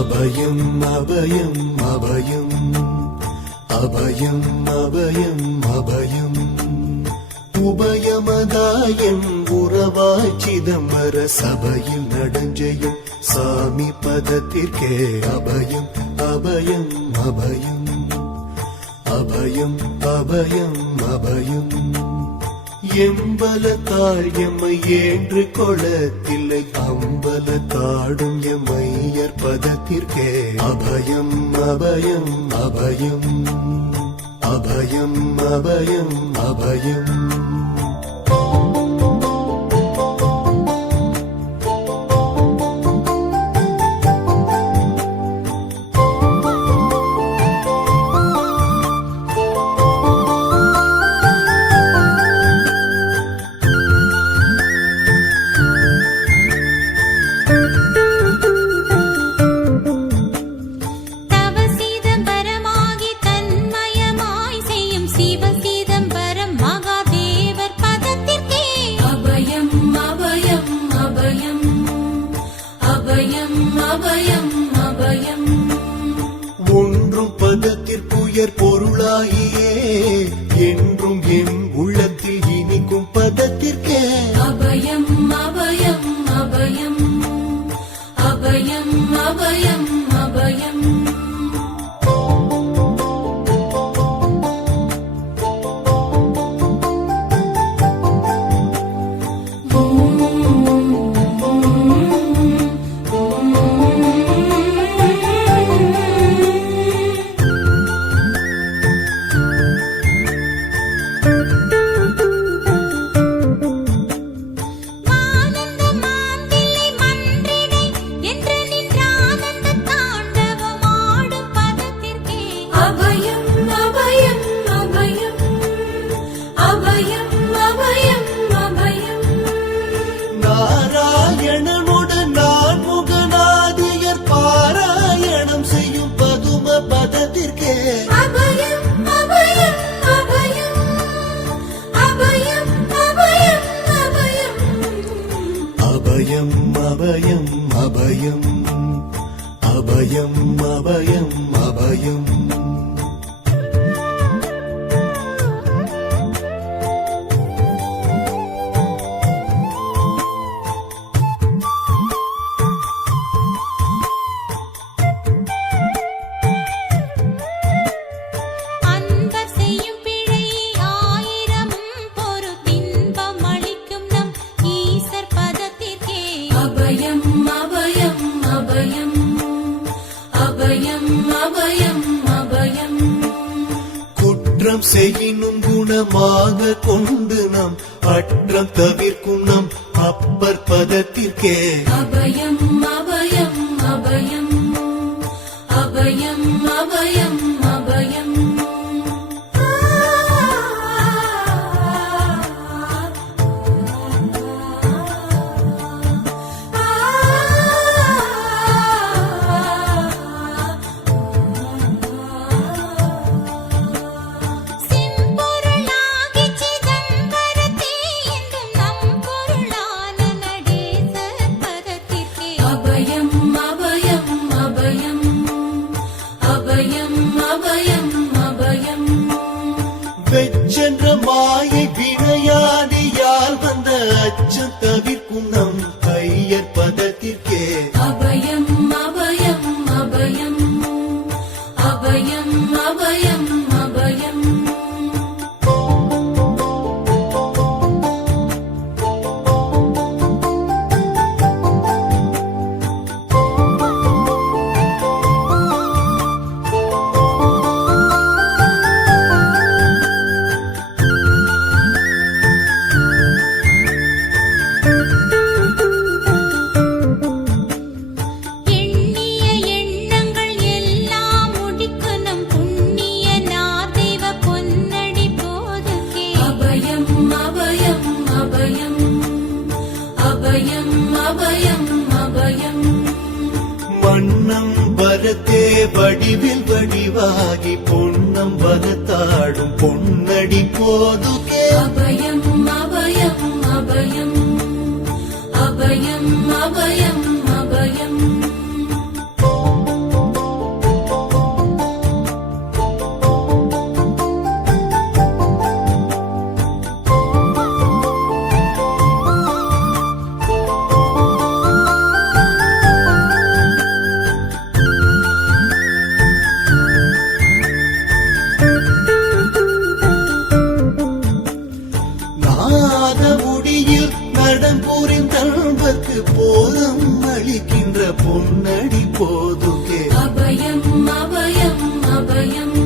அபயம் அபயம் அபயம் அபயம் அபயம் அபயம் உபயமதாயம் உறவாய் சிதம்பர சபையில் நடஞ்செய்யும் சாமி பதத்திற்கே அபயம் அபயம் அபயம் அபயம் அபயம் அபயம் எம்பலத்தாள் எம்மை ஏன்று கொளத்தில்லை அம்பலத்தாடும் எம்மையர் பதத்திற்கே அபயம் அபயம் அபயம் அபயம் அபயம் அபயம் ஒன்றும் பதத்திற்குயர் பொருளாகியே என்றும் என் உள்ளத்தில் இனிக்கும் பதத்திற்கே அபயம் அபயம் அபயம் அபயம் அபயம் அபயம் நாராயணனுடன் நான் முகநாதியர் பாராயணம் செய்யும் பதும பதத்திற்கே அபயம் அபயம் அபயம் அபயம் அபயம் அபயம் அபயம் அபயம் அபயம் அபயம் அபயம் அபயம் குற்றம் செய்யினும் குணமாக கொண்டு நாம் அற்றம் தவிர்க்கும் நம் அப்பர் பதத்திற்கே அபயம் அபயம் அபயம் அபயம் அபயம் அபயம் வெச்சென்ற மாயை வினையாதியால் வந்த அச்சம் தவிர்க்கும் நம் ஐயர் பதத்திற்கே அபயம் அபயம் அபயம் அபயம் அபயம் அபயம் மன்னம் வரத்தே வடிவில் வடிவாகி பொன்னம் வரத்தாடும் பொன்னடி போதுகே அபயம் அபயம் அபயம் அபயம் அபயம் அபயம் பாத முடியில் நடம் புரிந்தல்வர்க்கு போதம் அளிக்கின்ற பொன்னடி போதுகே அபயம் அபயம் அபயம்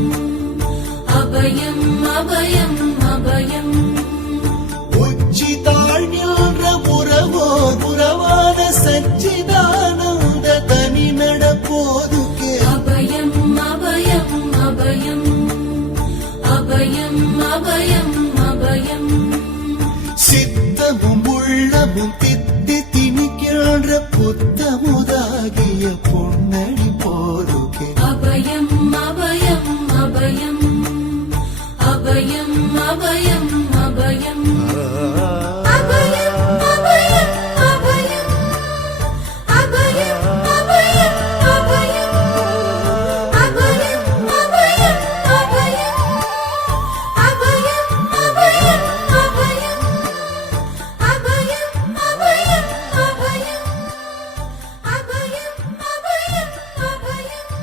அபயம் அபயம் அபயம் உச்சி தாழ்நின்ற உறவோர் உறவான சச்சிதானந்த தனி நடப்போதுகே அபயம் அபயம் அபயம் அபயம் அபயம் அபயம் சித்தமும் உள்ளமும் தித்தி திணிக்கின்ற புத்தமுதாகிய பொன்னடி போதுகே அபயம் அபயம் அபயம் அபயம் அபயம் அபயம்